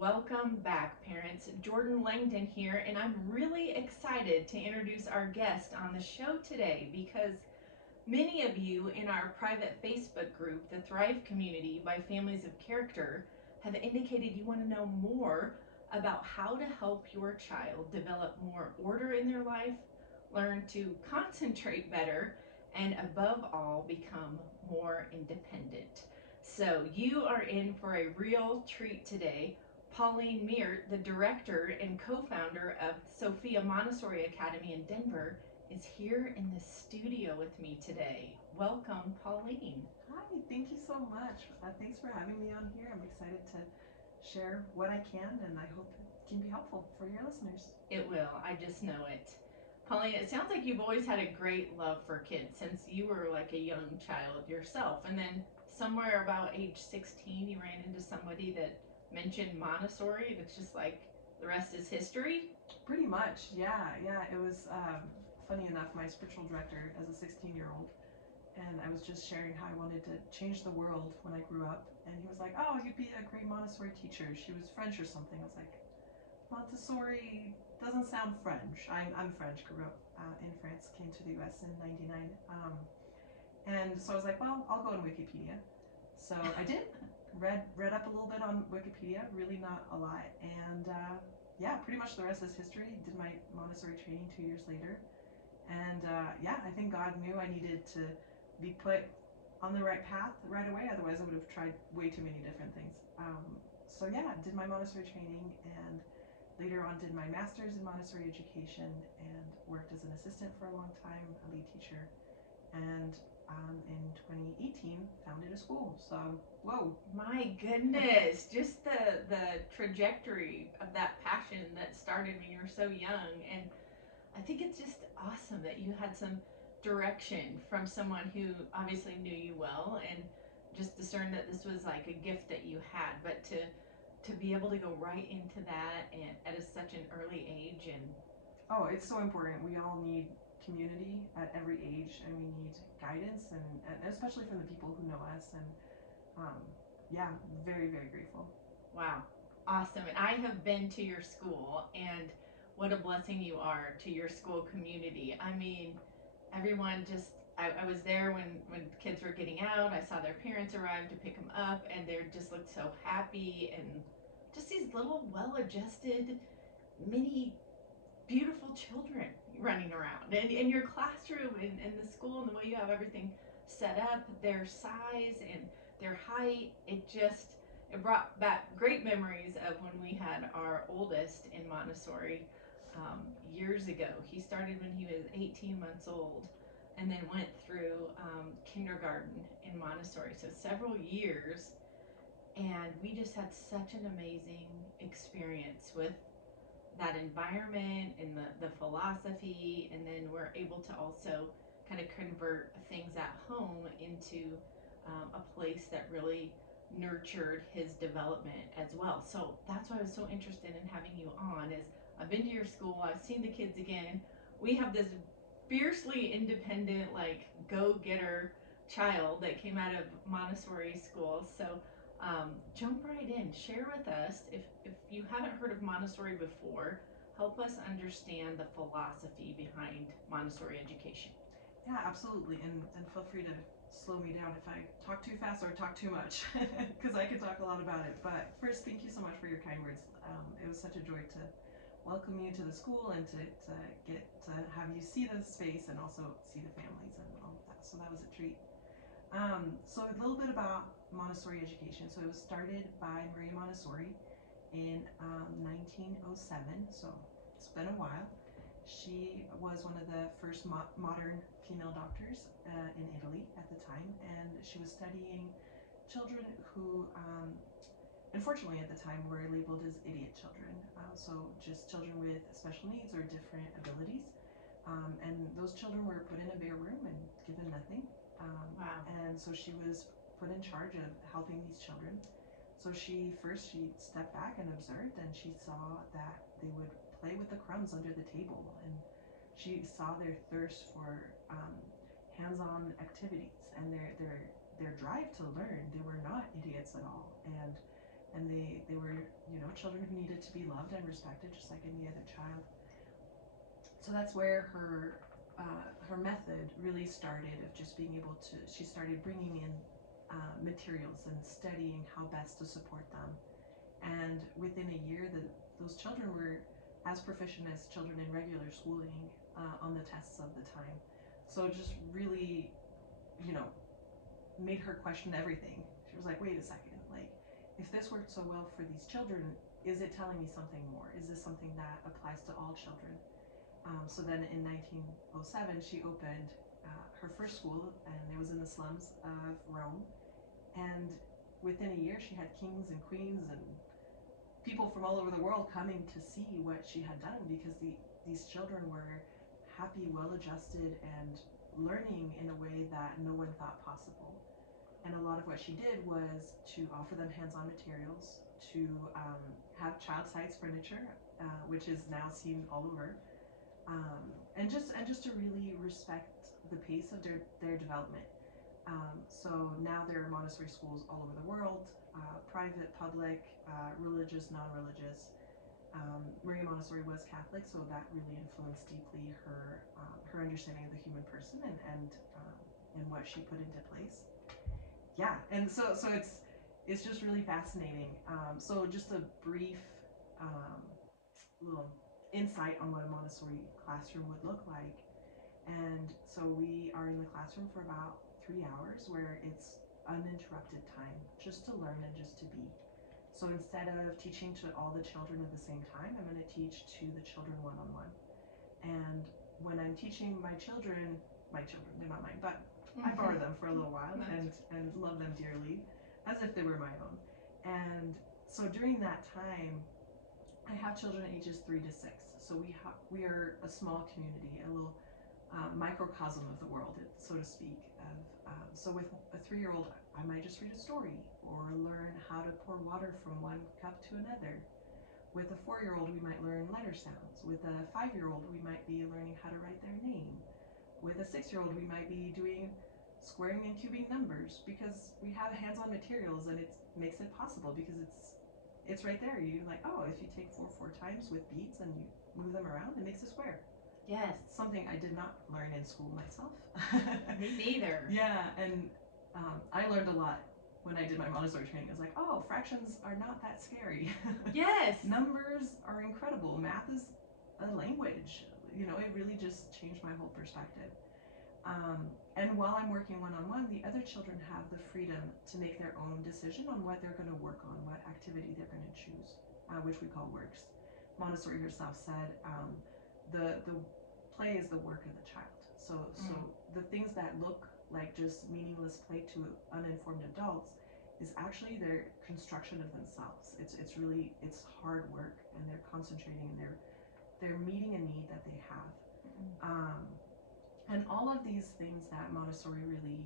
Welcome back, parents. Jordan Langdon here, and I'm really excited to introduce our guest on the show today because many of you in our private Facebook group, the Thrive Community by Families of Character, have indicated you want to know more about how to help your child develop more order in their life, learn to concentrate better, and above all, become more independent. So you are in for a real treat today. Pauline Meert, the director and co-founder of Sophia Montessori Academy in Denver, is here in the studio with me today. Welcome, Pauline. Hi, thank you so much. Thanks for having me on here. I'm excited to share what I can, and I hope it can be helpful for your listeners. It will, I just know it. Pauline, it sounds like you've always had a great love for kids since you were like a young child yourself. And then somewhere about age 16, you ran into somebody that mentioned Montessori, and it's just like the rest is history. Pretty much, yeah. It was funny enough, my spiritual director as a 16-year-old, and I was just sharing how I wanted to change the world when I grew up. And he was like, "Oh, you'd be a great Montessori teacher." She was French or something. I was like, Montessori doesn't sound French. I'm French, grew up in France, came to the US in '99. And so I was like, well, I'll go on Wikipedia. So I did, read up a little bit on Wikipedia, really not a lot. And yeah, pretty much the rest is history. Did my Montessori training 2 years later. And yeah, I think God knew I needed to be put on the right path right away. Otherwise, I would have tried way too many different things. So yeah, did my Montessori training, and later on did my master's in Montessori education and worked as an assistant for a long time, a lead teacher, and in 2018 founded a school. So whoa. My goodness, just the trajectory of that passion that started when you were so young. And I think it's just awesome that you had some direction from someone who obviously knew you well and just discerned that this was like a gift that you had. But to be able to go right into that and at such an early age. And oh, it's so important. We all need community at every age, and we need guidance, and especially from the people who know us. And yeah, very, very grateful. wow, awesome. And I have been to your school, and what a blessing you are to your school community. I mean, everyone just, I was there when kids were getting out. I saw their parents arrive to pick them up, and they just looked so happy, and just these little well-adjusted mini beautiful children running around. And in your classroom and the school and the way you have everything set up, their size and their height, it brought back great memories of when we had our oldest in Montessori years ago. He started when he was 18 months old and then went through kindergarten in Montessori, so several years. And we just had such an amazing experience with that environment and the philosophy, and then we're able to also kind of convert things at home into a place that really nurtured his development as well. So that's why I was so interested in having you on, is I've been to your school, I've seen the kids again. We have this fiercely independent, like, go-getter child that came out of Montessori school. So jump right in. Share with us, if you haven't heard of Montessori before, help us understand the philosophy behind Montessori education. Yeah, absolutely. And feel free to slow me down if I talk too fast or talk too much, because I could talk a lot about it. But first, thank you so much for your kind words. It was such a joy to welcome you to the school and to get to have you see the space and also see the families and all of that. So that was a treat. So a little bit about Montessori education. So it was started by Maria Montessori in 1907. So it's been a while. She was one of the first modern female doctors in Italy at the time, and she was studying children who, unfortunately at the time, were labeled as idiot children. So just children with special needs or different abilities. And those children were put in a bare room and given nothing. Wow. And so she was put in charge of helping these children. So she stepped back and observed, and she saw that they would play with the crumbs under the table, and she saw their thirst for hands-on activities and their drive to learn. They were not idiots at all, and and they were, you know, children who needed to be loved and respected just like any other child. So that's where her method really started, of just being able to, she started bringing in materials and studying how best to support them. And within a year, those children were as proficient as children in regular schooling on the tests of the time. So it just really, you know, made her question everything. She was like, wait a second, like, if this worked so well for these children, is it telling me something more? Is this something that applies to all children? So then in 1907, she opened her first school, and it was in the slums of Rome. And within a year, she had kings and queens and people from all over the world coming to see what she had done, because these children were happy, well-adjusted, and learning in a way that no one thought possible. And a lot of what she did was to offer them hands-on materials, to have child-sized furniture, which is now seen all over, and just to really respect the pace of their development. So now there are Montessori schools all over the world, private, public, religious, non-religious. Maria Montessori was Catholic, so that really influenced deeply her understanding of the human person and what she put into place. Yeah, and so it's just really fascinating. So just a brief little insight on what a Montessori classroom would look like. And so we are in the classroom for about 3 hours, where it's uninterrupted time just to learn and just to be. So instead of teaching to all the children at the same time, I'm going to teach to the children one-on-one. And when I'm teaching my children, they're not mine, but I borrow them for a little while and love them dearly, as if they were my own. And so during that time, I have children ages 3 to 6. So we are a small community, a little microcosm of the world, so to speak. So with a 3-year-old, I might just read a story or learn how to pour water from one cup to another. With a 4-year-old, we might learn letter sounds. With a 5-year-old, we might be learning how to write their name. With a 6-year-old, we might be doing squaring and cubing numbers, because we have hands-on materials, and it makes it possible because it's right there. You're like, oh, if you take 4 times with beads and you move them around, it makes a square. Yes. Something I did not learn in school myself. Me neither. Yeah, and I learned a lot when I did my Montessori training. I was like, oh, fractions are not that scary. Yes. Numbers are incredible. Math is a language. You know, it really just changed my whole perspective. And while I'm working one-on-one, the other children have the freedom to make their own decision on what they're going to work on, what activity they're going to choose, which we call works. Montessori herself said, the play is the work of the child. So the things that look like just meaningless play to uninformed adults is actually their construction of themselves. It's really hard work, and they're concentrating, and they're meeting a need that they have. And all of these things that Montessori really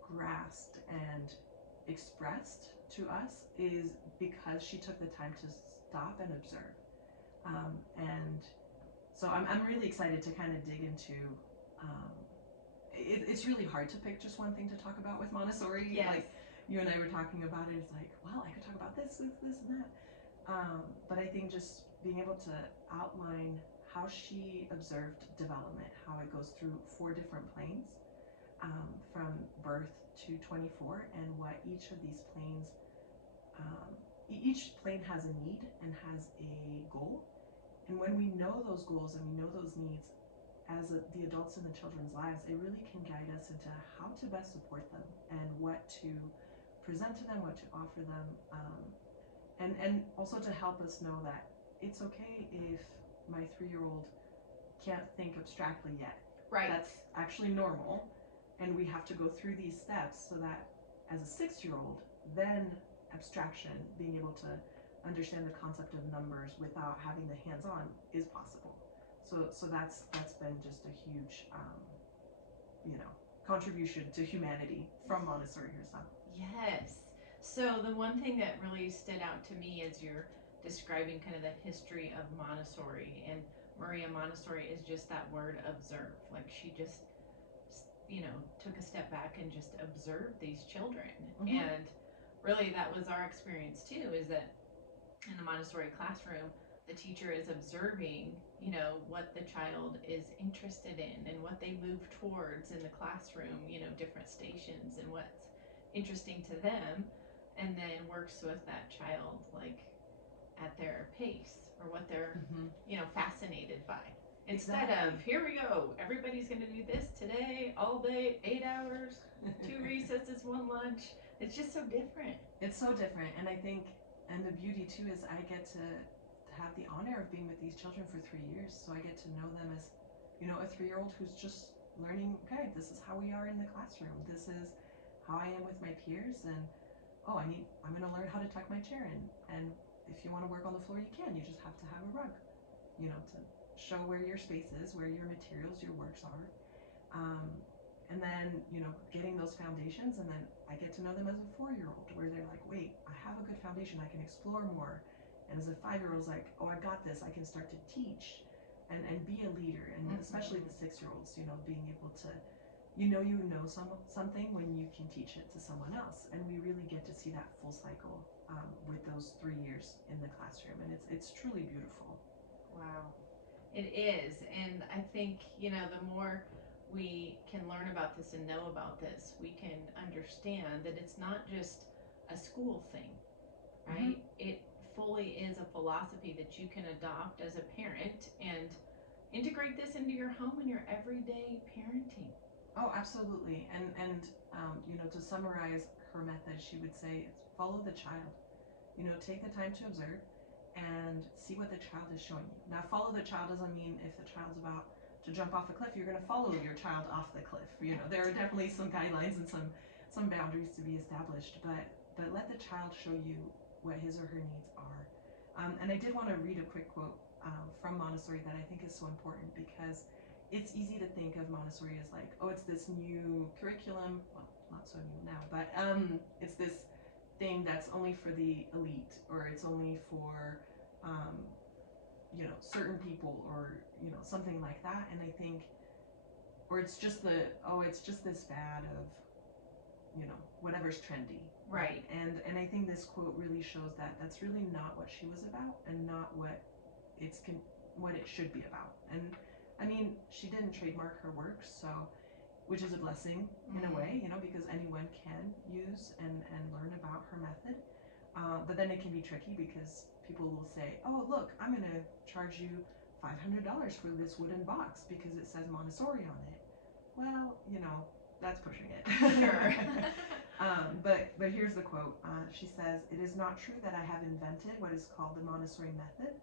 grasped and expressed to us is because she took the time to stop and observe. And so I'm really excited to kind of dig into, it's really hard to pick just one thing to talk about with Montessori. Yes. Like you and I were talking about it, it's like, well, I could talk about this and that. But I think just being able to outline how she observed development, how it goes through 4 different planes, from birth to 24, and what each of these planes, each plane has a need and has a goal. And when we know those goals and we know those needs as the adults in the children's lives, it really can guide us into how to best support them and what to present to them, what to offer them, and also to help us know that it's okay if my 3-year-old can't think abstractly yet. Right. That's actually normal, and we have to go through these steps so that as a 6-year-old, then abstraction, being able to understand the concept of numbers without having the hands-on, is possible. So that's been just a huge, contribution to humanity from Montessori herself. Yes. So the one thing that really stood out to me as you're describing kind of the history of Montessori, and Maria Montessori is just that word observe. Like she just, took a step back and just observed these children. And really that was our experience too, is that in the Montessori classroom, the teacher is observing, you know, what the child is interested in and what they move towards in the classroom, you know, different stations and what's interesting to them, and then works with that child like at their pace or what they're, you know, fascinated by. Instead of, here we go, everybody's going to do this today, all day, 8 hours, 2 recesses, 1 lunch. It's just so different. It's so different. And I think, and the beauty too is I get to have the honor of being with these children for 3 years. So I get to know them as, you know, a 3-year-old who's just learning, okay, this is how we are in the classroom. This is how I am with my peers. And, oh, I'm going to learn how to tuck my chair in. And if you want to work on the floor, you can. You just have to have a rug, you know, to show where your space is, where your materials, your works are. And then, you know, getting those foundations, and then I get to know them as a 4-year-old, where they're like, wait, I have a good foundation, I can explore more. And as a 5-year-old's like, oh, I got this, I can start to teach and be a leader. And especially the 6-year-olds, you know, being able to, you know something when you can teach it to someone else. And we really get to see that full cycle with those 3 years in the classroom. And it's truly beautiful. Wow. It is. And I think, you know, the more we can learn about this and know about this, we can understand that it's not just a school thing, right? It fully is a philosophy that you can adopt as a parent and integrate this into your home and your everyday parenting. Oh, absolutely. And you know, to summarize her method, she would say, it's follow the child. You know, take the time to observe and see what the child is showing you. Now, follow the child doesn't mean if the child's about to jump off a cliff, you're going to follow your child off the cliff. You know, there are definitely some guidelines and some boundaries to be established, but let the child show you what his or her needs are. And I did want to read a quick quote from Montessori that I think is so important, because it's easy to think of Montessori as like, oh, it's this new curriculum. Well, not so new now, but it's this thing that's only for the elite, or it's only for you know, certain people, or you know, something like that. And I think, or it's just this fad of, you know, whatever's trendy, right? And I think this quote really shows that that's really not what she was about, and not what it should be about. And I mean, she didn't trademark her work, so, which is a blessing in a way, you know, because anyone can use and learn about her method. But then it can be tricky, because people will say, oh, look, I'm going to charge you $500 for this wooden box because it says Montessori on it. Well, you know, that's pushing it. Sure. But here's the quote. She says, "It is not true that I have invented what is called the Montessori method.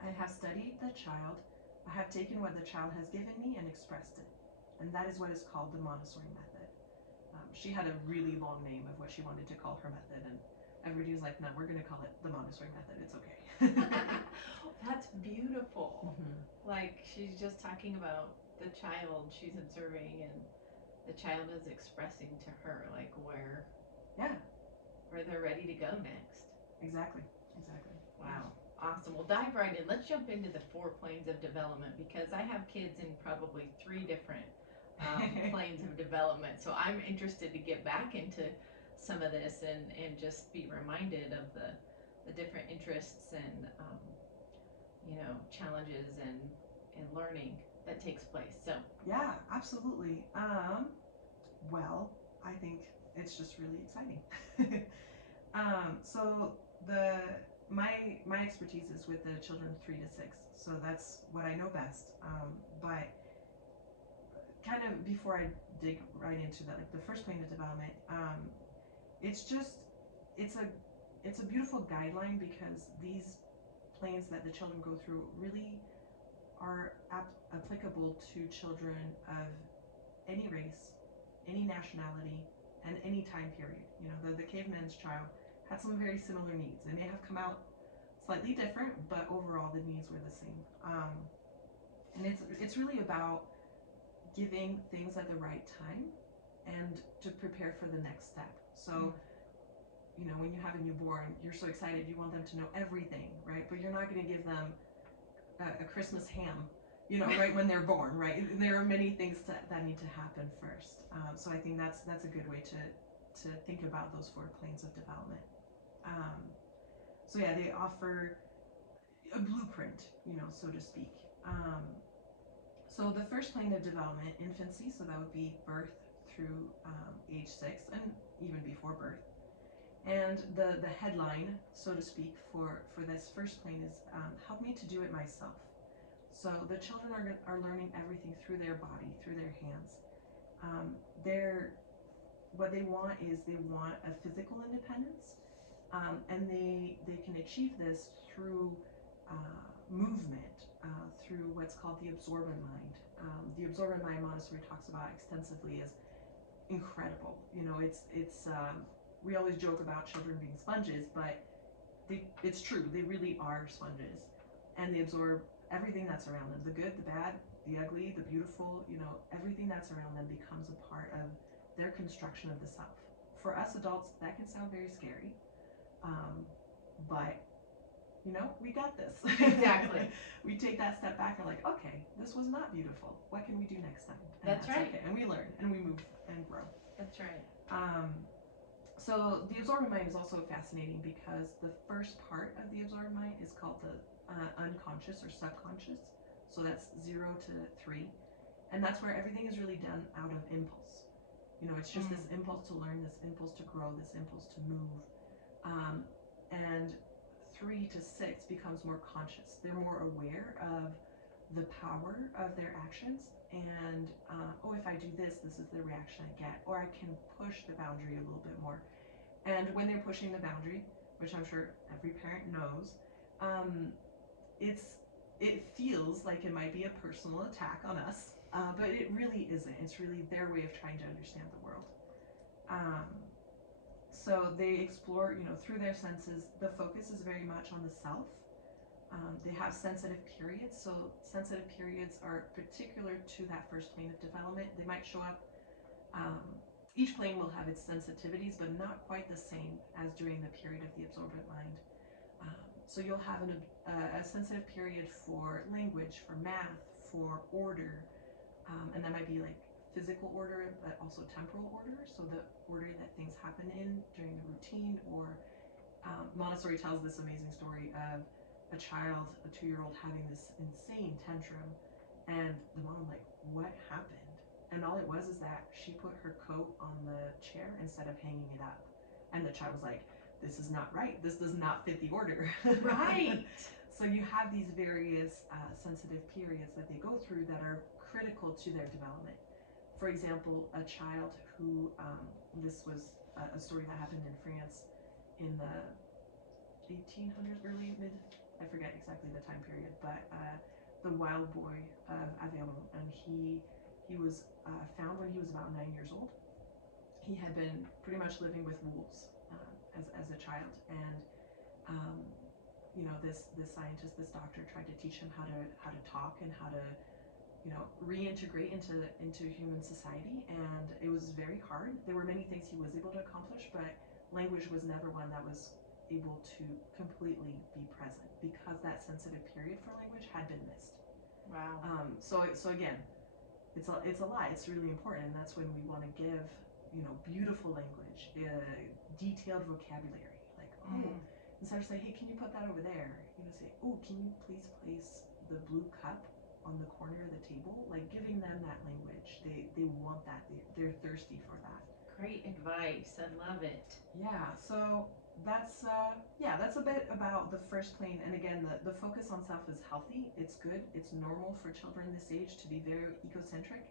I have studied the child. I have taken what the child has given me and expressed it. And that is what is called the Montessori method." She had a really long name of what she wanted to call her method, and everybody was like, no, we're going to call it the Montessori method. It's okay. That's beautiful. Like, she's just talking about the child she's observing, and the child is expressing to her like where they're ready to go next. Exactly. Wow. Awesome. We'll dive right in. Let's jump into the 4 planes of development, because I have kids in probably 3 different planes of development. So I'm interested to get back into some of this and just be reminded of the different interests and you know, challenges and learning that takes place. So yeah, absolutely. Well, I think it's just really exciting. So my expertise is with the children 3 to 6, so that's what I know best. But kind of before I dig right into that, like the first plane of development, it's a beautiful guideline, because these planes that the children go through really are applicable to children of any race, any nationality, and any time period. You know, the caveman's child had some very similar needs. They may have come out slightly different, but overall the needs were the same. And it's really about giving things at the right time and to prepare for the next step. So, you know, when you have a newborn, you're so excited, you want them to know everything, right? But you're not going to give them a Christmas ham, you know, right when they're born, right? And there are many things that need to happen first. So I think that's a good way to think about those 4 planes of development. So yeah, they offer a blueprint, so to speak. So the first plane of development, infancy, so that would be birth through age 6 and even before birth. And the headline, so to speak, for this first plane is help me to do it myself. So the children are learning everything through their body, through their hands. What they want is they want a physical independence, and they can achieve this through movement, through what's called the absorbent mind. The absorbent mind Montessori talks about extensively is incredible. It's we always joke about children being sponges, but it's true. They really are sponges, and they absorb everything that's around them, the good, the bad, the ugly, the beautiful. Everything that's around them becomes a part of their construction of the self. For us adults, that can sound very scary, but we got this. Exactly. We take that step back and like, okay, this was not beautiful. What can we do next time? And that's right. Okay. And we learn and we move and grow. That's right. So the absorbent mind is also fascinating because the first part of the absorbent mind is called the unconscious or subconscious. So that's 0 to 3. And that's where everything is really done out of impulse. It's just this impulse to learn, this impulse to grow, this impulse to move. And 3 to 6 becomes more conscious. They're more aware of the power of their actions, and if I do this, this is the reaction I get, or I can push the boundary a little bit more. And when they're pushing the boundary, which I'm sure every parent knows, it feels like it might be a personal attack on us, but it really isn't. It's really their way of trying to understand the world. So they explore, through their senses. The focus is very much on the self. They have sensitive periods. So sensitive periods are particular to that first plane of development. They might show up. Each plane will have its sensitivities, but not quite the same as during the period of the absorbent mind. So you'll have a sensitive period for language, for math, for order, and that might be like physical order, but also temporal order, so the order that things happen in during the routine. Or Montessori tells this amazing story of a child, a 2-year-old, having this insane tantrum, and the mom like, what happened? And all it was is that she put her coat on the chair instead of hanging it up, and the child was like, this is not right, this does not fit the order. Right. So you have these various sensitive periods that they go through that are critical to their development. For example, a child who, this was a story that happened in France in the 1800s, I forget exactly the time period, but the wild boy of Aveyron, and he was found when he was about 9 years old. He had been pretty much living with wolves as a child, and this scientist, this doctor, tried to teach him how to talk and how to reintegrate into human society, and it was very hard. There were many things he was able to accomplish, but language was never one that was able to completely be present because that sensitive period for language had been missed. Wow. So again, it's a lie. It's really important, and that's when we want to give beautiful language, detailed vocabulary, like instead of saying, hey, can you put that over there, say, oh, can you please place the blue cup on the corner of the table, like giving them that language. They want that. They're thirsty for that. Great advice. I love it. Yeah. So that's a bit about the first plane. And again, the focus on self is healthy. It's good. It's normal for children this age to be very egocentric.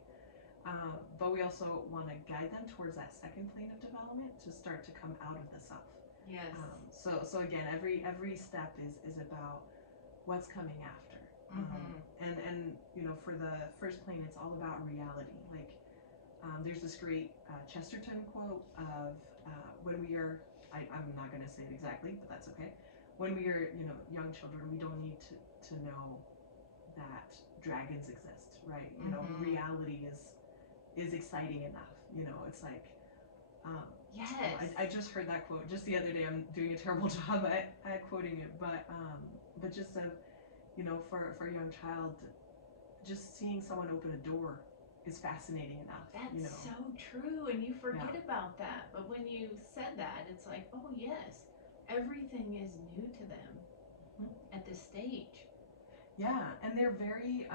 But we also want to guide them towards that second plane of development to start to come out of the self. Yes. So again, every step is about what's coming after. And for the first plane, it's all about reality. Like there's this great Chesterton quote of when we are, I'm not going to say it exactly, but that's okay. When we are young children, we don't need to know that dragons exist, right? Reality is exciting enough. It's like yes. I just heard that quote just the other day. I'm doing a terrible job at quoting it, but just for a young child, just seeing someone open a door is fascinating enough. That's so true, and you forget about that. But when you said that, it's like, oh yes, everything is new to them at this stage. Yeah, and they're very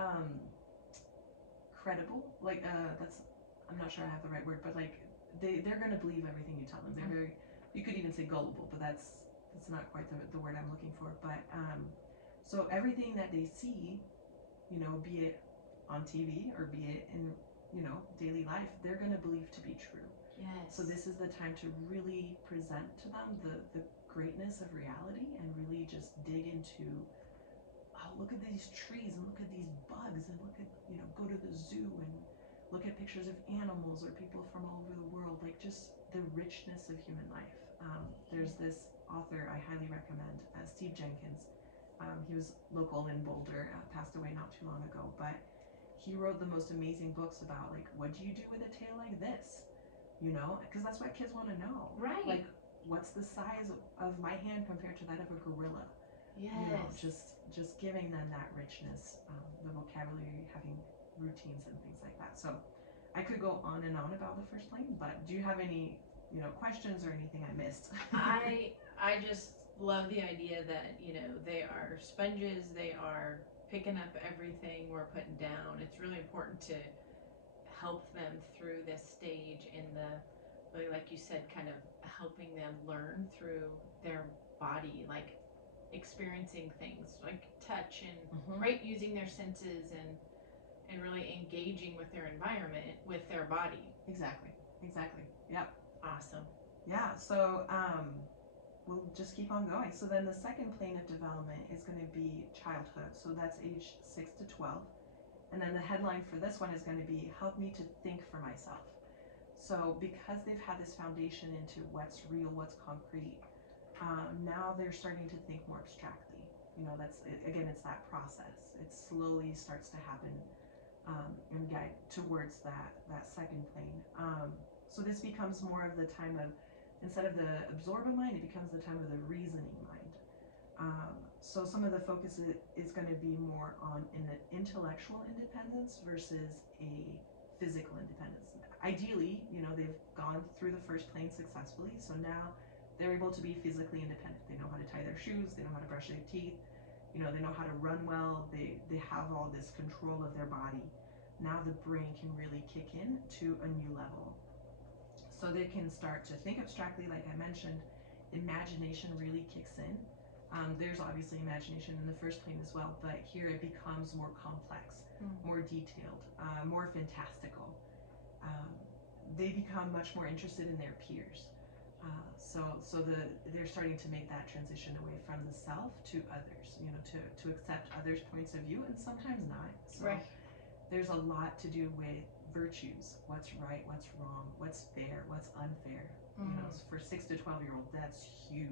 credible. Like that's, I'm not sure I have the right word, but like they're gonna believe everything you tell them. They're very, you could even say gullible, but that's not quite the word I'm looking for. But so everything that they see, be it on TV or be it in daily life, they're gonna believe to be true. Yes. So this is the time to really present to them the greatness of reality and really just dig into, oh, look at these trees and look at these bugs and look at, go to the zoo and look at pictures of animals or people from all over the world, like just the richness of human life. There's this author I highly recommend, Steve Jenkins. He was local in Boulder, passed away not too long ago, but he wrote the most amazing books about like, what do you do with a tail like this? Because that's what kids want to know. Right. Like, what's the size of my hand compared to that of a gorilla? Yes. Just giving them that richness, the vocabulary, having routines and things like that. So I could go on and on about the first plane, but do you have any, questions or anything I missed? I just love the idea that, they are sponges, they are picking up everything we're putting down. It's really important to help them through this stage in really, like you said, kind of helping them learn through their body, like experiencing things like touch and right, using their senses and really engaging with their environment with their body. Exactly. Yep. Awesome. Yeah, so we'll just keep on going. So then the second plane of development is going to be childhood. So that's age 6 to 12. And then the headline for this one is going to be help me to think for myself. So because they've had this foundation into what's real, what's concrete, now they're starting to think more abstractly. That's, again, it's that process. It slowly starts to happen and get towards that second plane. So this becomes more of the time of, instead of the absorbent mind, it becomes the time of the reasoning mind. So some of the focus is going to be more on an intellectual independence versus a physical independence. Ideally, they've gone through the first plane successfully, so now they're able to be physically independent. They know how to tie their shoes, they know how to brush their teeth, they know how to run well, they have all this control of their body. Now the brain can really kick in to a new level. So they can start to think abstractly, like I mentioned. Imagination really kicks in. There's obviously imagination in the first plane as well, but here it becomes more complex, more detailed, more fantastical. They become much more interested in their peers. So they're starting to make that transition away from the self to others, to accept others' points of view, and sometimes not. So right. There's a lot to do with virtues, what's right, what's wrong, what's fair, what's unfair. For 6 to 12-year-old, that's huge.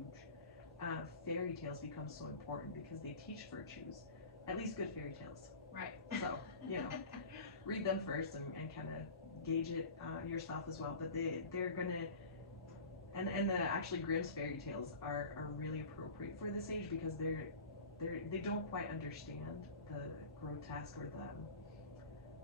Fairy tales become so important because they teach virtues, at least good fairy tales. Right. So, read them first and kind of gauge it yourself as well. But they're gonna, and actually Grimm's fairy tales are really appropriate for this age because they don't quite understand the grotesque or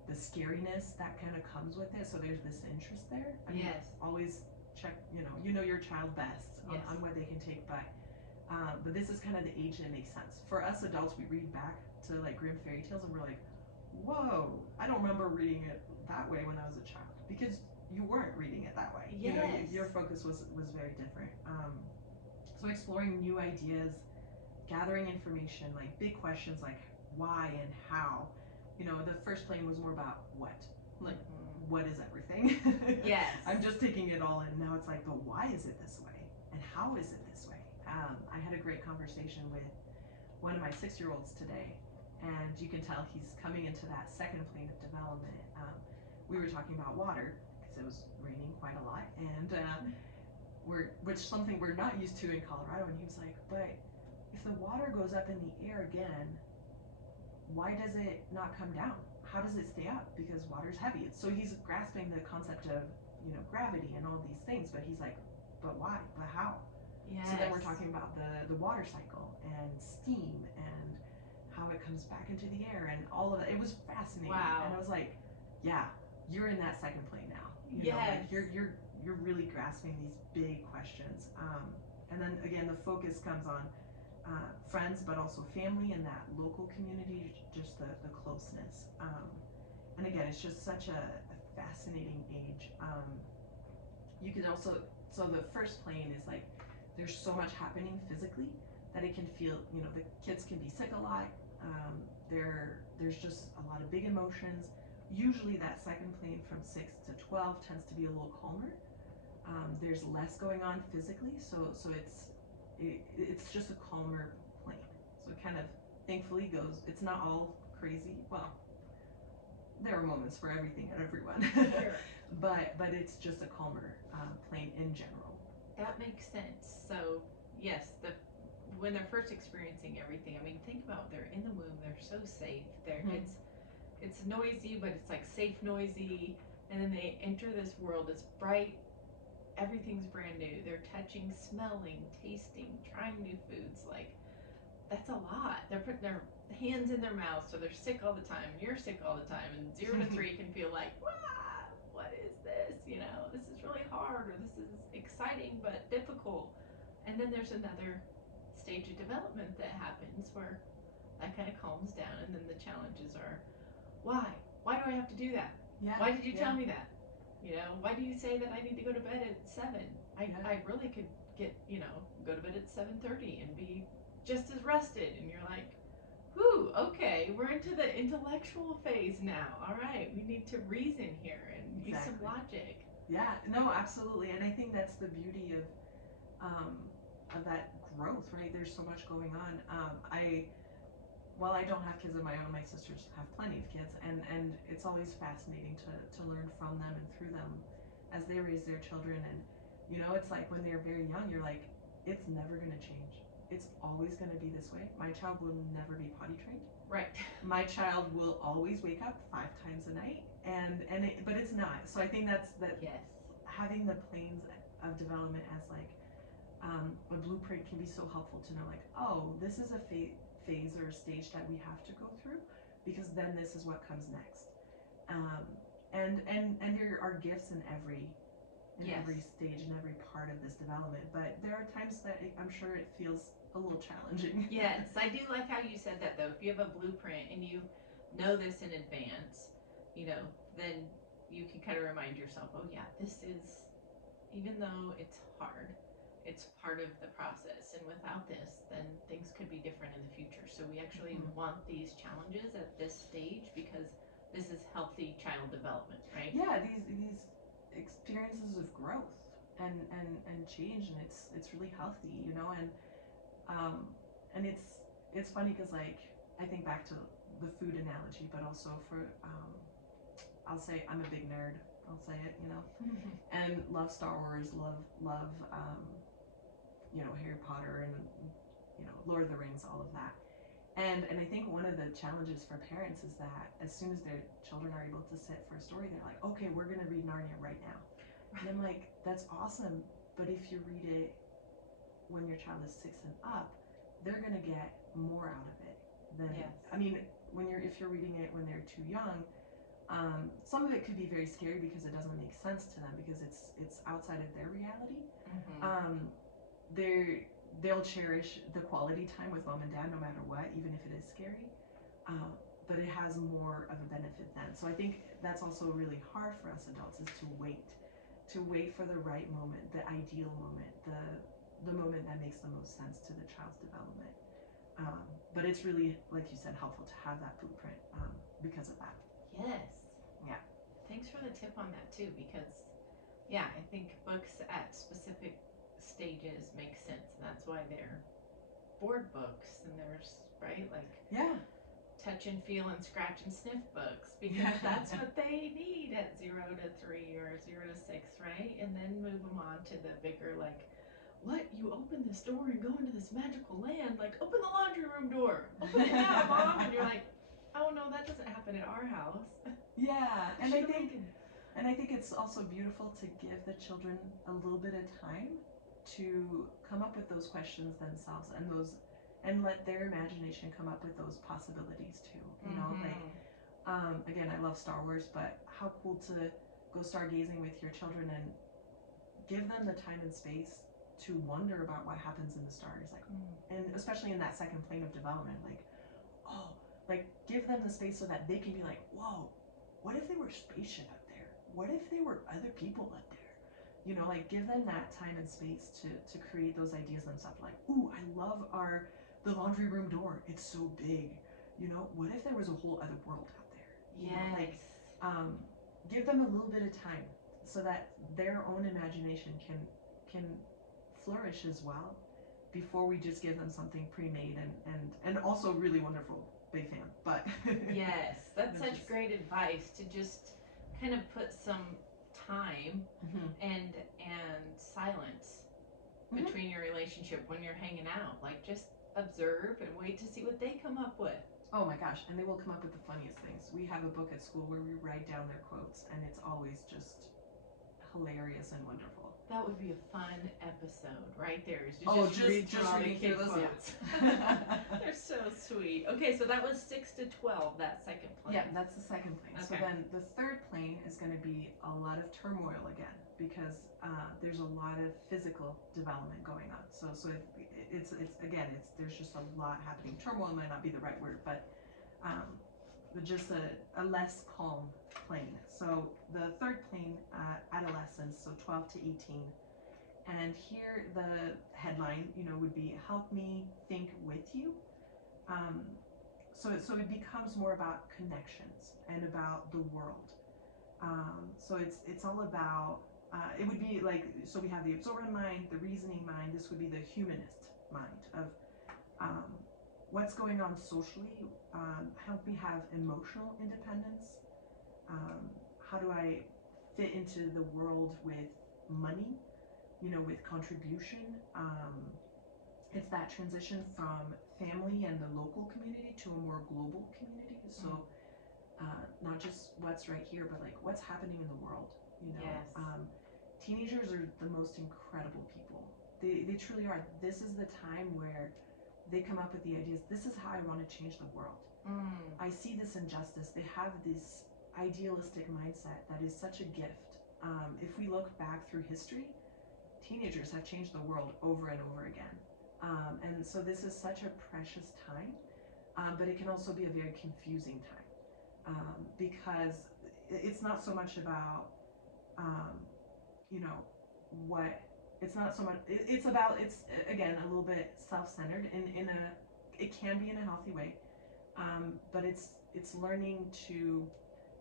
the scariness that kind of comes with it. So there's this interest there. I mean, yes. Always check, your child best on what they can take, but this is kind of the age that makes sense. For us adults, we read back to like Grimm fairy tales and we're like, whoa, I don't remember reading it that way when I was a child, because you weren't reading it that way. Yes. Your focus was very different. So exploring new ideas, gathering information, like big questions like why and how. The first plane was more about what, like what is everything? Yes. I'm just taking it all in. Now it's like, but why is it this way? And how is it this way? I had a great conversation with one of my 6-year-olds today, and you can tell he's coming into that second plane of development. We were talking about water because it was raining quite a lot, and which something we're not used to in Colorado. And he was like, but if the water goes up in the air again, why does it not come down? How does it stay up? Because water's heavy. So he's grasping the concept of gravity and all these things, but he's like, but why? But how? Yes. So then we're talking about the water cycle and steam and how it comes back into the air and all of it. It was fascinating. Wow. And I was like, yeah, you're in that second plane now. You know, Yes. like you're really grasping these big questions. And then again, the focus comes on friends, but also family and that local community, just the closeness. And again, it's just such a fascinating age. You could also, so the first plane is like, there's so much happening physically that it can feel, you know, the kids can be sick a lot. There's just a lot of big emotions. Usually that second plane from 6 to 12 tends to be a little calmer. There's less going on physically, so it's just a calmer plane. So it kind of thankfully goes, it's not all crazy. Well, there are moments for everything and everyone. Sure. but it's just a calmer plane in general. That makes sense. So yes, when they're first experiencing everything, I mean, think about they're in the womb, they're so safe. It's noisy, but it's like safe noisy, and then they enter this world. It's bright. Everything's brand new. They're touching, smelling, tasting, trying new foods. Like, that's a lot. They're putting their hands in their mouths, so they're sick all the time. You're sick all the time, and 0 to 3 can feel like, what is this? You know, this is really hard, or this is exciting but difficult. And then there's another stage of development that happens where that kind of calms down, and then the challenges are, why? Why do I have to do that? Yeah. Why did you tell me that? You know, why do you say that I need to go to bed at 7? I really could go to bed at 7:30 and be just as rested. And you're like, whew, okay, we're into the intellectual phase now. All right, we need to reason here and use some logic. Yeah, no, absolutely. And I think that's the beauty of that growth, right? There's so much going on. While I don't have kids of my own, my sisters have plenty of kids, and it's always fascinating to learn from them and through them as they raise their children. And you know, it's like when they're very young, you're like, it's never going to change. It's always going to be this way. My child will never be potty trained. Right. My child will always wake up 5 times a night, but it's not. So I think that yes, having the planes of development as like a blueprint can be so helpful to know, like, oh, this is a phase or a stage that we have to go through, because then this is what comes next. And there are gifts in every stage and every part of this development, but there are times that I'm sure it feels a little challenging. Yes, I do like how you said that, though. If you have a blueprint and you know this in advance, you know, then you can kind of remind yourself, oh yeah, this is, even though it's hard, it's part of the process, and without this, then things could be different in the future. So we actually want these challenges at this stage because this is healthy child development, right? Yeah, these experiences of growth and change, and it's really healthy, you know. And it's funny because, like, I think back to the food analogy, but also for I'll say I'm a big nerd. I'll say it, you know, and love Star Wars, love you know, Harry Potter, and you know, Lord of the Rings, all of that. And I think one of the challenges for parents is that as soon as their children are able to sit for a story, they're like, okay, we're gonna read Narnia right now. And I'm like, that's awesome, but if you read it when your child is 6 and up, they're gonna get more out of it than I mean, if you're reading it when they're too young, some of it could be very scary because it doesn't make sense to them, because it's outside of their reality. They'll cherish the quality time with mom and dad no matter what, even if it is scary. But it has more of a benefit then. So I think that's also really hard for us adults, is to wait for the right moment, the ideal moment, the moment that makes the most sense to the child's development. But it's really, like you said, helpful to have that blueprint because of that. Yes. Yeah. Thanks for the tip on that too, because yeah, I think books at specific stages make sense, and that's why they're board books, and there's, right, like, yeah, touch and feel and scratch and sniff books, because that's what they need at 0 to 3 or 0 to 6, right? And then move them on to the bigger, like, what, you open this door and go into this magical land, like, open the laundry room door, open it now, mom. And you're like, oh no, that doesn't happen at our house. Yeah. And I think it's also beautiful to give the children a little bit of time to come up with those questions themselves, and let their imagination come up with those possibilities too. You know, like, Again, I love Star Wars, but how cool to go stargazing with your children and give them the time and space to wonder about what happens in the stars, like, and especially in that second plane of development, like, oh, like give them the space so that they can be like, whoa, what if there were spaceship up there? What if there were other people up there? You know, like give them that time and space to create those ideas themselves. Like, ooh, I love the laundry room door. It's so big. You know, what if there was a whole other world out there? You know, like, give them a little bit of time so that their own imagination can flourish as well before we just give them something pre-made and also really wonderful. Big fan, but yes, that's such great advice to just kind of put some time and silence between your relationship when you're hanging out. Like just observe and wait to see what they come up with. Oh my gosh, and they will come up with the funniest things. We have a book at school where we write down their quotes, and it's always just hilarious and wonderful. That would be a fun episode right there. Is just read through all the kid quotes. They're so sweet. Okay, so that was 6 to 12, that second plane. Yeah, that's the second plane. Okay. So then the third plane is going to be a lot of turmoil again because there's a lot of physical development going on. So it's there's just a lot happening. Turmoil might not be the right word, but just a less calm plane. So the third plane, adolescence, so 12 to 18. And here the headline, would be help me think with you. So it becomes more about connections and about the world. So it's all about, it would be like, so we have the absorbent mind, the reasoning mind. This would be the humanist mind of what's going on socially. Help me have emotional independence. How do I fit into the world with money, with contribution? It's that transition from family and the local community to a more global community. So not just what's right here, but like what's happening in the world. Yes. Teenagers are the most incredible people. They truly are. This is the time where they come up with the ideas. This is how I want to change the world. I see this injustice. They have this idealistic mindset that is such a gift. If we look back through history, teenagers have changed the world over and over again. And so this is such a precious time, but it can also be a very confusing time because it's not so much about, what, it's not so much, it's about, it's again, a little bit self-centered it can be in a healthy way. But it's learning to,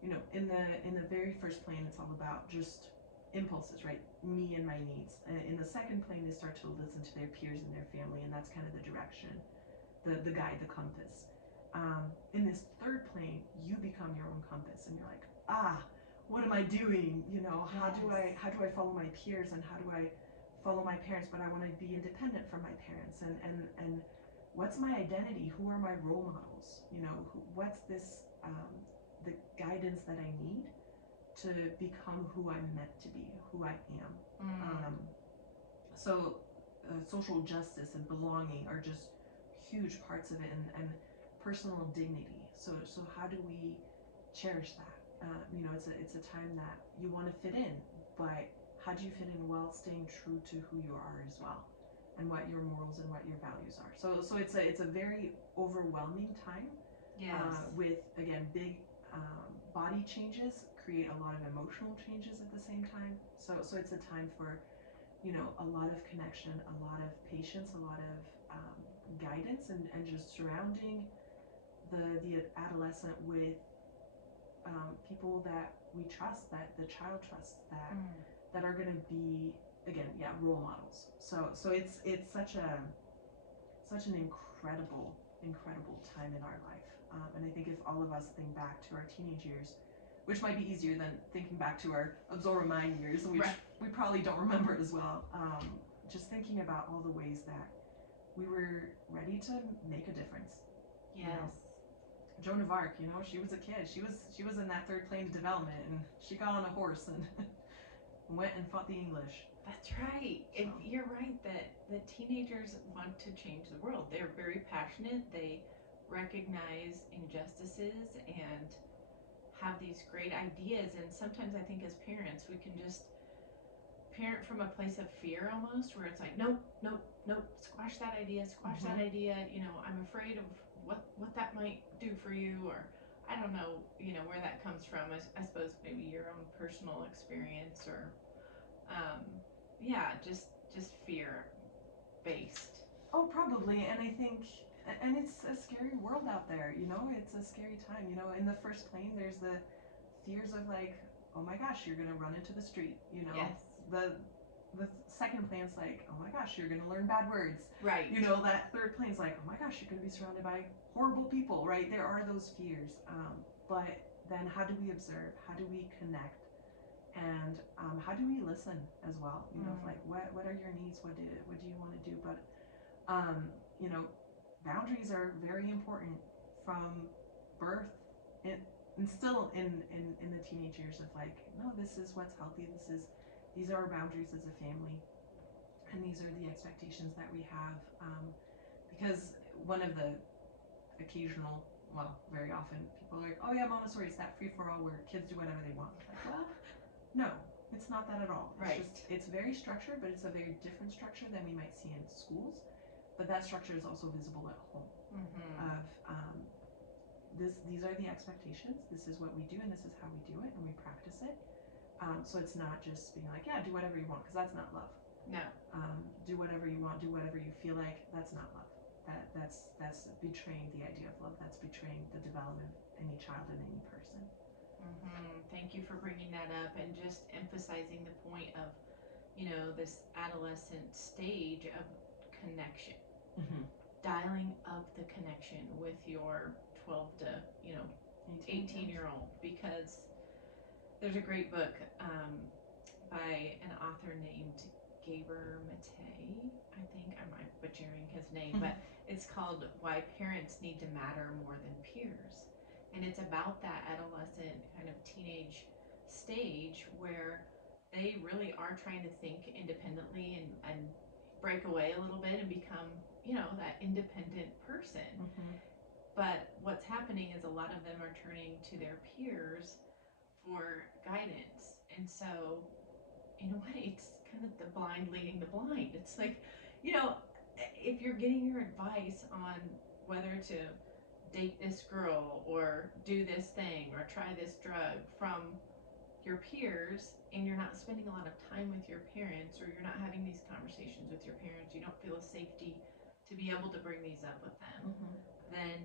in the very first plane, it's all about just impulses, right? Me and my needs. In the second plane, they start to listen to their peers and their family, and that's kind of the direction, the guide, the compass. In this third plane, you become your own compass, and you're like, what am I doing? How do I follow my peers, and how do I follow my parents? But I want to be independent from my parents, and what's my identity? Who are my role models? What's this, the guidance that I need to become who I'm meant to be, who I am. So social justice and belonging are just huge parts of it, and personal dignity. So how do we cherish that? It's a time that you want to fit in, but how do you fit in while staying true to who you are as well, and what your morals and what your values are. So it's a very overwhelming time. Yes. With again big body changes create a lot of emotional changes at the same time. So it's a time for a lot of connection, a lot of patience, a lot of guidance, and just surrounding the adolescent with people that we trust, that the child trusts, that are going to be again role models. So it's such an incredible time in our life, and I think if all of us think back to our teenage years, which might be easier than thinking back to our absorber mind years, which we probably don't remember as well, just thinking about all the ways that we were ready to make a difference. Yes. Joan of Arc, she was a kid. She was in that third plane of development, and she got on a horse and went and fought the English. That's right. You're right that the teenagers want to change the world. They're very passionate. They recognize injustices, and have these great ideas, and sometimes I think as parents we can just parent from a place of fear almost, where it's like, nope, nope, nope, squash that idea, squash that idea. I'm afraid of what that might do for you, or I don't know, where that comes from. I suppose maybe your own personal experience, or yeah, just fear based. Oh, probably. And I think, and it's a scary world out there, it's a scary time. In the first plane, there's the fears of like, oh my gosh, you're gonna run into the street, Yes. The second plane's like, oh my gosh, you're gonna learn bad words. Right. That third plane's like, oh my gosh, you're gonna be surrounded by horrible people, right? There are those fears. But then how do we observe? How do we connect? And how do we listen as well? Like what are your needs? What do you want to do? But boundaries are very important from birth, and still in the teenage years, of like, no, this is what's healthy. These are our boundaries as a family, and these are the expectations that we have. Because one of the occasional, well, very often people are like, oh yeah, Montessori, it's that free for all where kids do whatever they want. Like, well, no, it's not that at all. It's very structured, but it's a very different structure than we might see in schools. But that structure is also visible at home. Of these are the expectations. This is what we do, and this is how we do it, and we practice it. So it's not just being like, yeah, do whatever you want, because that's not love. No. Do whatever you want, do whatever you feel like. That's not love. That's betraying the idea of love. That's betraying the development of any child and any person. Thank you for bringing that up and just emphasizing the point of, this adolescent stage of connection. Dialing up the connection with your 12 to 18-year-old, because there's a great book by an author named Gabor Mate. I think I might be butchering his name, but it's called Why Parents Need to Matter More Than Peers. And it's about that adolescent kind of teenage stage where they really are trying to think independently and break away a little bit and become, that independent person. But what's happening is a lot of them are turning to their peers for guidance. And so, in a way, it's kind of the blind leading the blind. It's like, if you're getting your advice on whether to date this girl or do this thing or try this drug from your peers, and you're not spending a lot of time with your parents, or you're not having these conversations with your parents, you don't feel a safety to be able to bring these up with them, then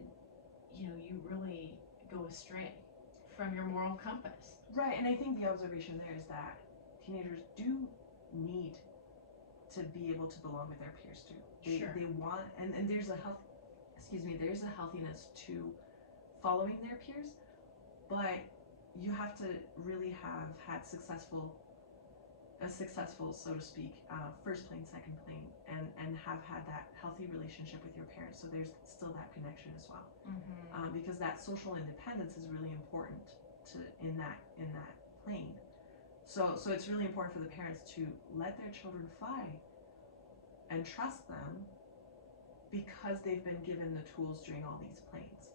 you really go astray from your moral compass. Right. And I think the observation there is that teenagers do need to be able to belong with their peers too. They want, and there's a there's a healthiness to following their peers, but you have to really have had a successful, so to speak, first plane, second plane, and have had that healthy relationship with your parents. So there's still that connection as well, because that social independence is really important in that plane. So it's really important for the parents to let their children fly and trust them, because they've been given the tools during all these planes.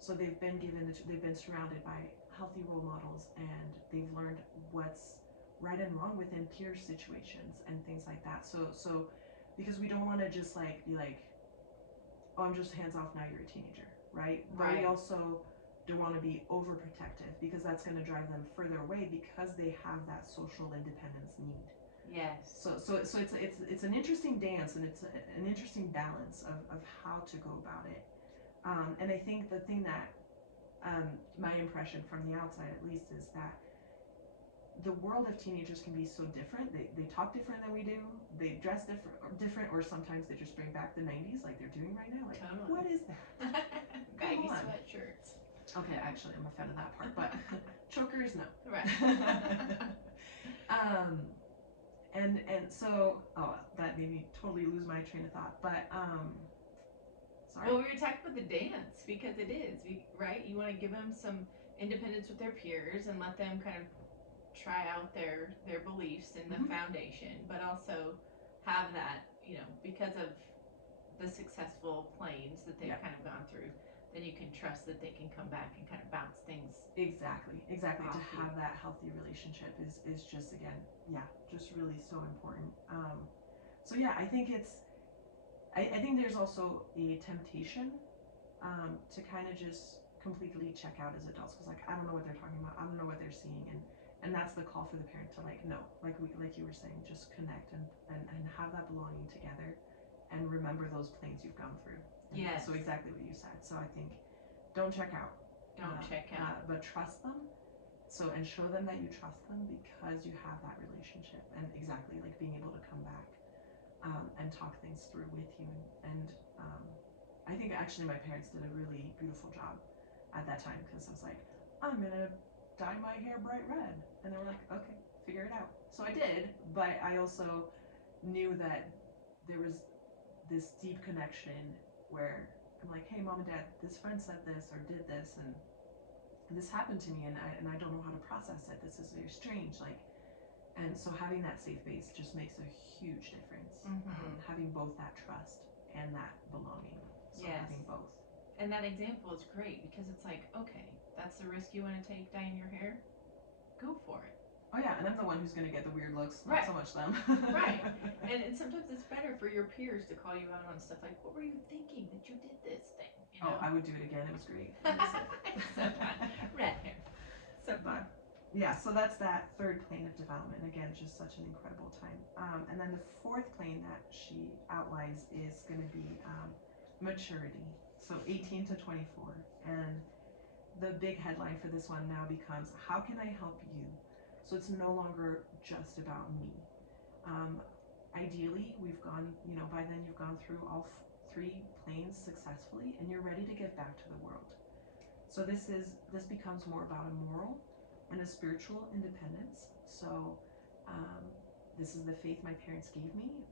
So they've been surrounded by healthy role models, and they've learned what's right and wrong within peer situations and things like that. So because we don't want to just like be like, oh, I'm just hands off, now you're a teenager, right? But we also don't want to be overprotective, because that's going to drive them further away, because they have that social independence need. Yes. So it's an interesting dance, and it's an interesting balance of how to go about it. And I think the thing that my impression from the outside, at least, is that the world of teenagers can be so different. They talk different than we do. They dress different, or sometimes they just bring back the 90s, like they're doing right now. Like, totally. What is that? Baggy sweatshirts. Okay, actually, I'm a fan of that part, but chokers, no. Right. And so, that made me totally lose my train of thought. But sorry. Well, we were talking about the dance, because it is right. You want to give them some independence with their peers and let them kind of try out their beliefs in the foundation, but also have that, because of the successful planes that they've kind of gone through, then you can trust that they can come back and kind of bounce things. Exactly. To Off you. have that healthy relationship is just, again, just really so important. So yeah, I think I think there's also a temptation to kind of just completely check out as adults, because like I don't know what they're talking about, I don't know what they're seeing, and that's the call for the parent to like no, like you were saying, just connect and have that belonging together, and remember those planes you've gone through. Yes. So exactly what you said. So I think don't check out. Don't check out. But trust them. So, and show them that you trust them because you have that relationship, and exactly like being able to come back and talk things through with you. And I think actually my parents did a really beautiful job at that time, because I was like, I'm gonna dye my hair bright red, and they were like, okay, figure it out. So I did, but I also knew that there was this deep connection where I'm like, hey, mom and dad, this friend said this or did this, and this happened to me, and I don't know how to process it. This is very strange. Like, and so having that safe base just makes a huge difference. Having both that trust and that belonging. So Yes. having both. And that example is great, because it's like, okay, that's the risk you want to take, dyeing your hair? Go for it. Oh yeah, and I'm the one who's gonna get the weird looks, not Right. so much them. Right. And sometimes it's better for your peers to call you out on stuff like, what were you thinking that you did this thing? You know? Oh, I would do it again. It was great. So fun. Red hair. So fun. Yeah, so that's that third plane of development. Again, just such an incredible time. And then the fourth plane that she outlines is going to be maturity. So 18 to 24. And the big headline for this one now becomes, how can I help you? So it's no longer just about me. Ideally, we've gone, by then you've gone through all three planes successfully, and you're ready to give back to the world. So this becomes more about a moral and a spiritual independence. So this is the faith my parents gave me,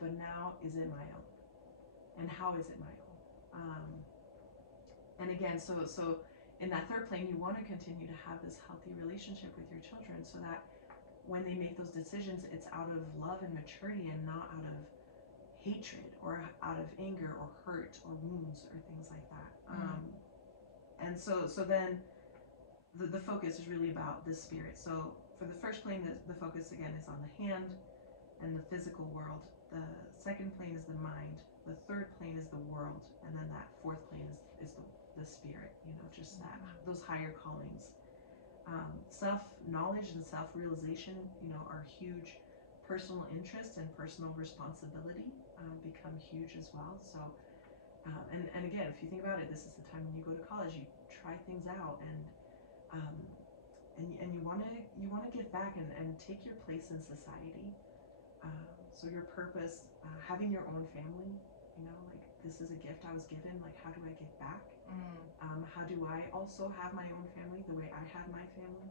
but now is it my own? And how is it my own? And again, so in that third plane, you want to continue to have this healthy relationship with your children, so that when they make those decisions, it's out of love and maturity, and not out of hatred or out of anger or hurt or wounds or things like that. And so then the focus is really about the spirit. So for the first plane, the focus again is on the hand and the physical world. The second plane is the mind. The third plane is the world, and then that fourth plane is the spirit. Just that those higher callings. Self-knowledge and self-realization, are huge. Personal interest and personal responsibility become huge as well. So, and again, if you think about it, this is the time when you go to college, you try things out, and you want to give back and take your place in society. So your purpose, having your own family, like this is a gift I was given. Like, how do I give back? How do I also have my own family the way I had my family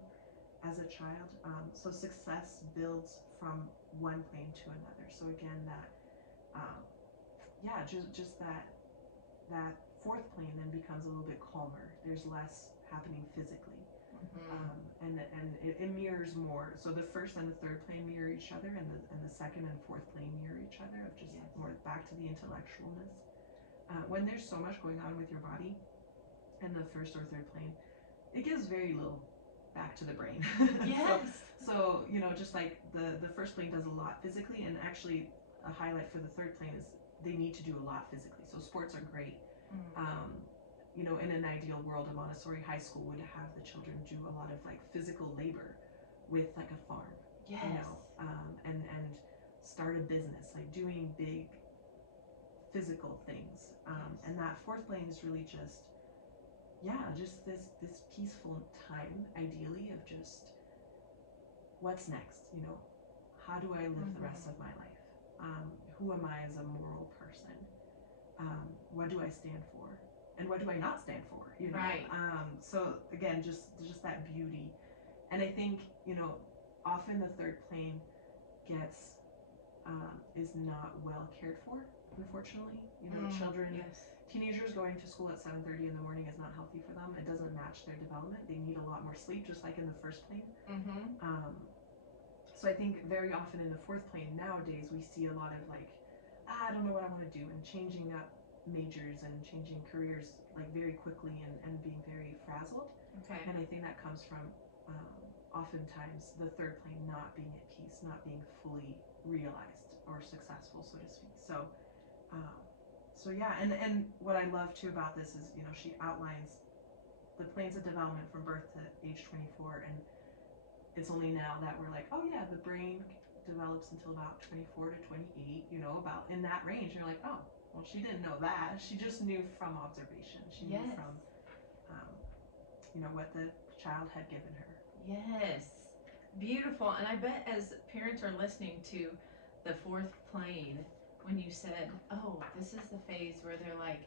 as a child? So success builds from one plane to another. So again, that just that fourth plane then becomes a little bit calmer. There's less happening physically. And it mirrors more. So the first and the third plane mirror each other, and the second and fourth plane mirror each other, of just more back to the intellectualness. When there's so much going on with your body in the first or third plane, it gives very little back to the brain. Yes. So just like the first plane does a lot physically, and actually a highlight for the third plane is they need to do a lot physically. So sports are great. In an ideal world, a Montessori high school would have the children do a lot of like physical labor with like a farm. Yes. And start a business, like doing big physical things. And that fourth plane is really just this peaceful time, ideally, of just what's next. How do I live the rest of my life? Who am I as a moral person? What do I stand for? And what do I not stand for? Right. So again, just that beauty. And I think, often the third plane is not well cared for, unfortunately. Children, teenagers going to school at 7:30 in the morning is not healthy for them. It doesn't match their development. They need a lot more sleep, just like in the first plane. So I think very often in the fourth plane nowadays, we see a lot of like, I don't know what I want to do, and changing up majors and changing careers like very quickly and being very frazzled. Okay. And I think that comes from oftentimes the third plane not being at peace, not being fully realized or successful, so to speak. Um, so yeah, and what I love too about this is, you know, she outlines the planes of development from birth to age 24, and it's only now that we're like, oh yeah, the brain develops until about 24 to 28, you know, about in that range. And you're like, oh, well, she didn't know that. She just knew from observation. She knew from, you know, what the child had given her. Yes. Beautiful. And I bet as parents are listening to the fourth plane, when you said, oh, this is the phase where they're like,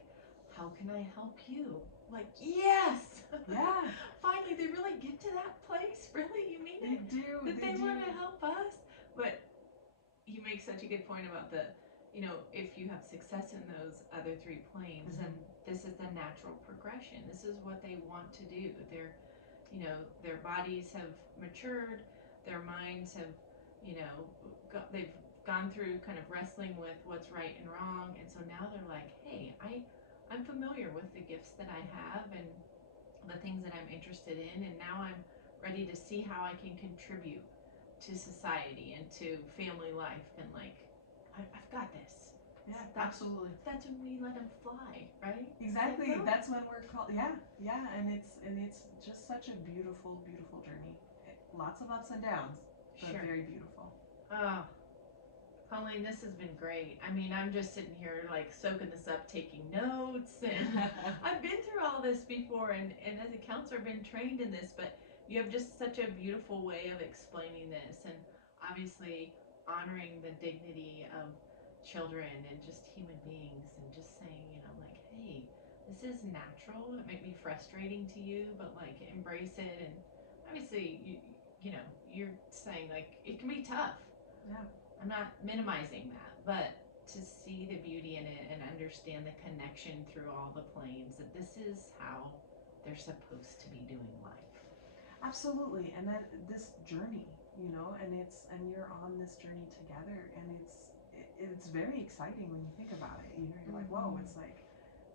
how can I help you? Like, yes! Yeah. Finally, they really get to that place. Really? You mean They it? do. That they want to help us? But you make such a good point about the, you know, if you have success in those other three planes, then this is the natural progression. This is what they want to do. They're, you know, their bodies have matured, their minds have, you know, they've gone through kind of wrestling with what's right and wrong, and so now they're like, hey, I'm familiar with the gifts that I have and the things that I'm interested in, and now I'm ready to see how I can contribute to society and to family life, and like, I've got this. Yeah, absolutely. That's when we let them fly, right? Exactly. Like, no. That's when we're called. Yeah, yeah, and it's just such a beautiful, beautiful journey. Lots of ups and downs, but Sure. very beautiful. Oh, Pauline, this has been great. I mean, I'm just sitting here like soaking this up, taking notes, and I've been through all this before, and as a counselor, been trained in this, but you have just such a beautiful way of explaining this, and obviously honoring the dignity of children and just human beings, and just saying, you know, like, hey, this is natural. It might be frustrating to you, but like, embrace it. And obviously, you know, you're saying like it can be tough. Yeah. I'm not minimizing that, but to see the beauty in it and understand the connection through all the planes, that this is how they're supposed to be doing life. Absolutely, and that this journey, you know, and you're on this journey together, and it's very exciting when you think about it. You know, you're like, whoa, it's like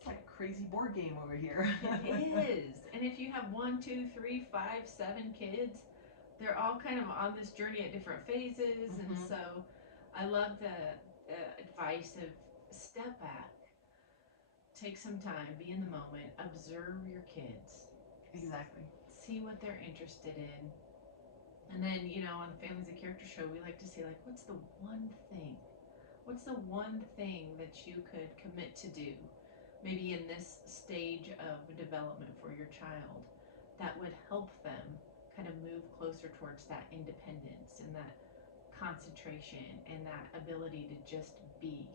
a crazy board game over here. It is, and if you have 1, 2, 3, 5, 7 kids, they're all kind of on this journey at different phases, and so I love the advice of step back, take some time, be in the moment, observe your kids. Exactly. See what they're interested in. And then, you know, on the Families of Character show, we like to say, like, what's the one thing? What's the one thing that you could commit to do, maybe in this stage of development for your child, that would help them kind of move closer towards that independence and that concentration and that ability to just be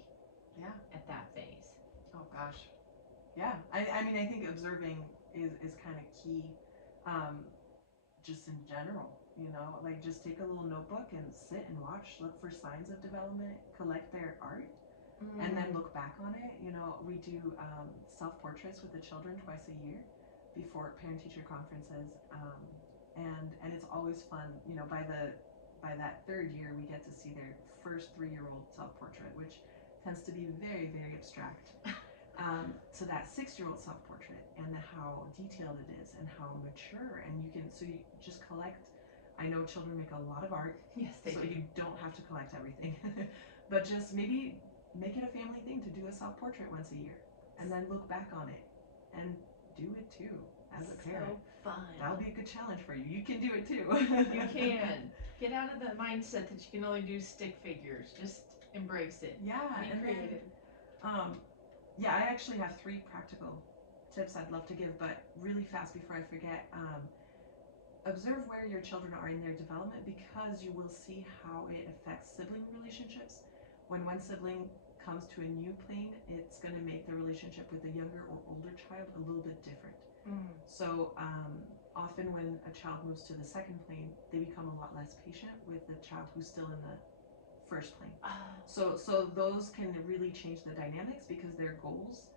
at that phase? Oh gosh. Yeah. I mean, I think observing is kind of key, just in general, you know, like just take a little notebook and sit and watch, look for signs of development, collect their art, and then look back on it. You know, we do self-portraits with the children twice a year before parent-teacher conferences, and it's always fun. You know, by that third year, we get to see their first 3-year-old self-portrait, which tends to be very, very abstract. So that 6-year-old self-portrait, and how detailed it is and how mature, and you just collect. I know children make a lot of art. Yes, they so do. You don't have to collect everything, but just maybe make it a family thing to do a self-portrait once a year, and then look back on it and do it too as a parent. So fun. That'll be a good challenge for you. You can do it too. You can. Get out of the mindset that you can only do stick figures. Just embrace it. Yeah, be creative. Yeah, I actually have 3 practical tips I'd love to give, but really fast before I forget. Observe where your children are in their development, because you will see how it affects sibling relationships. When one sibling comes to a new plane, it's going to make the relationship with a younger or older child a little bit different. So often when a child moves to the second plane, they become a lot less patient with the child who's still in the first plane. So those can really change the dynamics, because their goals,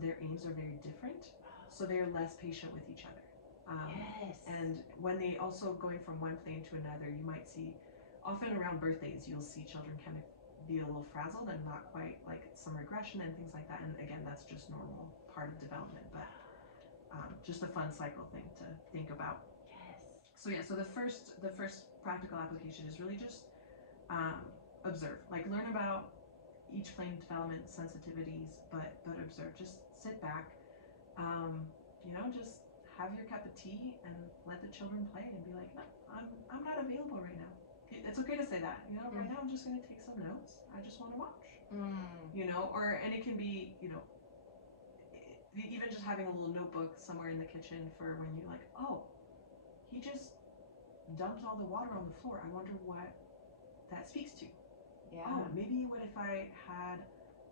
their aims are very different. So they're less patient with each other. Yes. And when they also going from one plane to another, you might see, often around birthdays, you'll see children kind of be a little frazzled and not quite like some regression and things like that. And again, that's just normal part of development, but just a fun cycle thing to think about. Yes. So yeah, so the first practical application is really just observe, like learn about each plane development sensitivities, but observe. Just sit back, you know, just have your cup of tea and let the children play and be like, no, I'm not available right now. It's okay to say that, you know, right now I'm just going to take some notes. I just want to watch, you know, and it can be, you know, even just having a little notebook somewhere in the kitchen for when you're like, oh, he just dumped all the water on the floor. I wonder what that speaks to. Yeah. Oh, maybe what if I had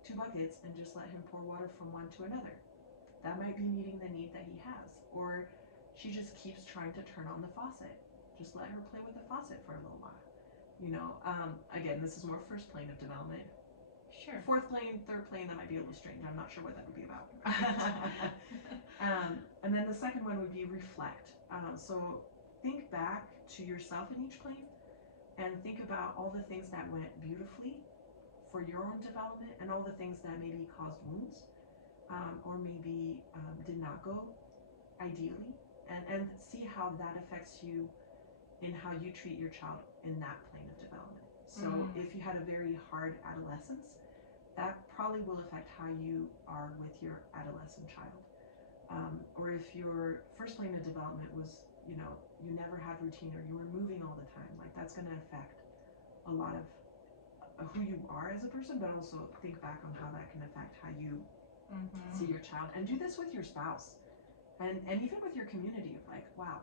2 buckets and just let him pour water from one to another? That might be meeting the need that he has. Or she just keeps trying to turn on the faucet. Just let her play with the faucet for a little while. You know, again, this is more first plane of development. Sure. Fourth plane, third plane, that might be a little strange. I'm not sure what that would be about. And then the second one would be reflect. So think back to yourself in each plane and think about all the things that went beautifully for your own development and all the things that maybe caused wounds, or maybe did not go ideally, and see how that affects you in how you treat your child in that plane of development. So if you had a very hard adolescence, that probably will affect how you are with your adolescent child. Or if your first plane of development was, you know, you never had routine or you were moving all the time, like that's going to affect a lot of who you are as a person, but also think back on how that can affect how you see your child. And do this with your spouse and even with your community of like, wow,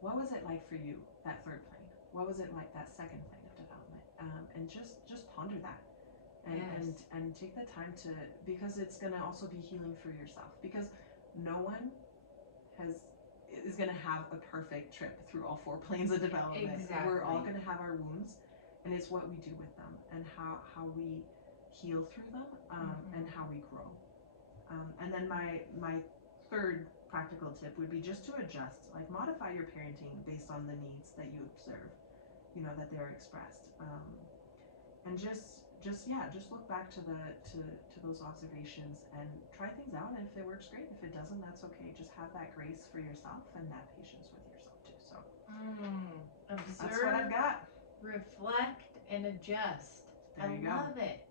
what was it like for you, that third plane? What was it like that second plane of development? And just ponder that. And take the time to, because it's going to also be healing for yourself, because no one is going to have a perfect trip through all 4 planes of development. Exactly. We're all going to have our wounds, and it's what we do with them and how we heal through them, and how we grow. And then my third practical tip would be just to adjust, like modify your parenting based on the needs that you observe, you know, that they're expressed, and just look back to those observations and try things out. And if it works, great. If it doesn't, that's okay. Just have that grace for yourself and that patience with yourself too. So observe, that's what I've got. Reflect, and adjust. There you go. I love it.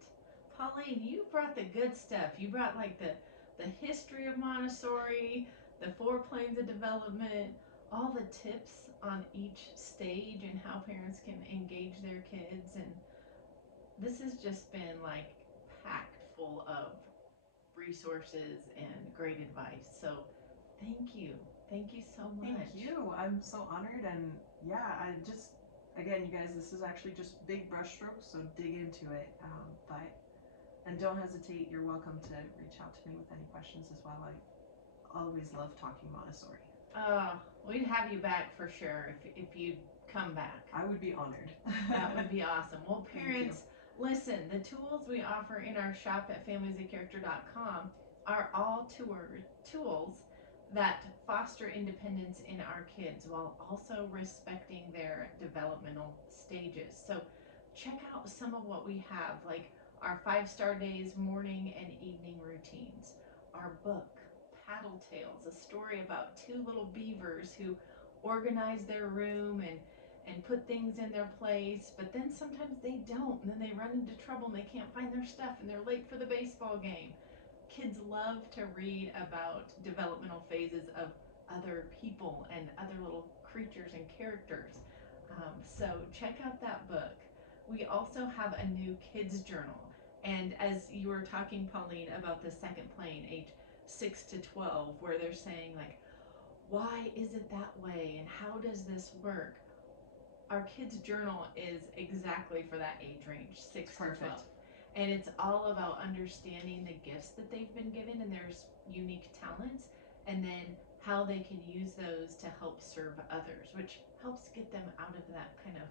Pauline, you brought the good stuff. You brought like the history of Montessori, the 4 planes of development, all the tips on each stage and how parents can engage their kids. And this has just been like packed full of resources and great advice. So thank you so much. Thank you. I'm so honored. And yeah, I just, again, you guys, this is actually just big brush strokes, so dig into it. And don't hesitate, you're welcome to reach out to me with any questions as well. I always love talking Montessori. We'd have you back for sure if you'd come back. I would be honored. That would be awesome. Well, parents, listen, the tools we offer in our shop at familiesofcharacter.com are all tools that foster independence in our kids while also respecting their developmental stages. So check out some of what we have, like our 5-star days morning and evening routines, our book, Paddle Tales, a story about 2 little beavers who organize their room and put things in their place, but then sometimes they don't, and then they run into trouble and they can't find their stuff and they're late for the baseball game. Kids love to read about developmental phases of other people and other little creatures and characters. So check out that book. We also have a new kids journal. And as you were talking, Pauline, about the second plane, age 6 to 12, where they're saying like, why is it that way? And how does this work? Our kids journal is exactly for that age range, 6 to 12. And it's all about understanding the gifts that they've been given and their unique talents, and then how they can use those to help serve others, which helps get them out of that kind of,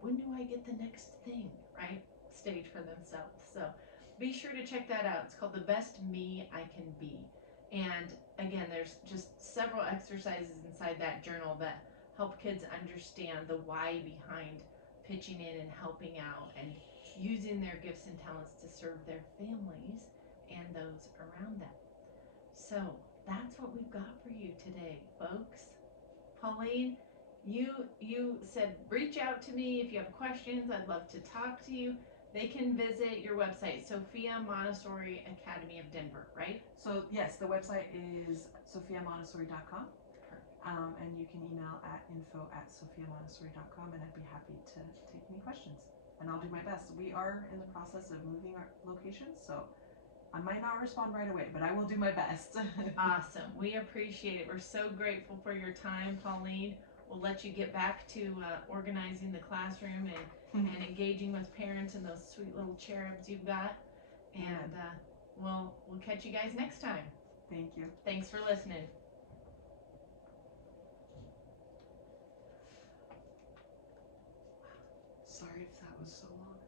when do I get the next thing, right? Stage for themselves. So be sure to check that out. It's called The Best Me I Can Be. And again, there's just several exercises inside that journal that help kids understand the why behind pitching in and helping out and using their gifts and talents to serve their families and those around them. So that's what we've got for you today, folks. Pauline, you said reach out to me if you have questions. I'd love to talk to you. They can visit your website, Sophia Montessori Academy of Denver, right? So yes, the website is sophiamontessori.com. And you can email at info@sophiamontessori.com, and I'd be happy to take any questions. And I'll do my best. We are in the process of moving our locations, so I might not respond right away, but I will do my best. Awesome. We appreciate it. We're so grateful for your time, Pauline. We'll let you get back to organizing the classroom and engaging with parents and those sweet little cherubs you've got. And we'll catch you guys next time. Thank you. Thanks for listening. Sorry if that was so long.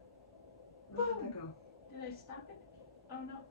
Where did that go? Did I stop it? Oh no.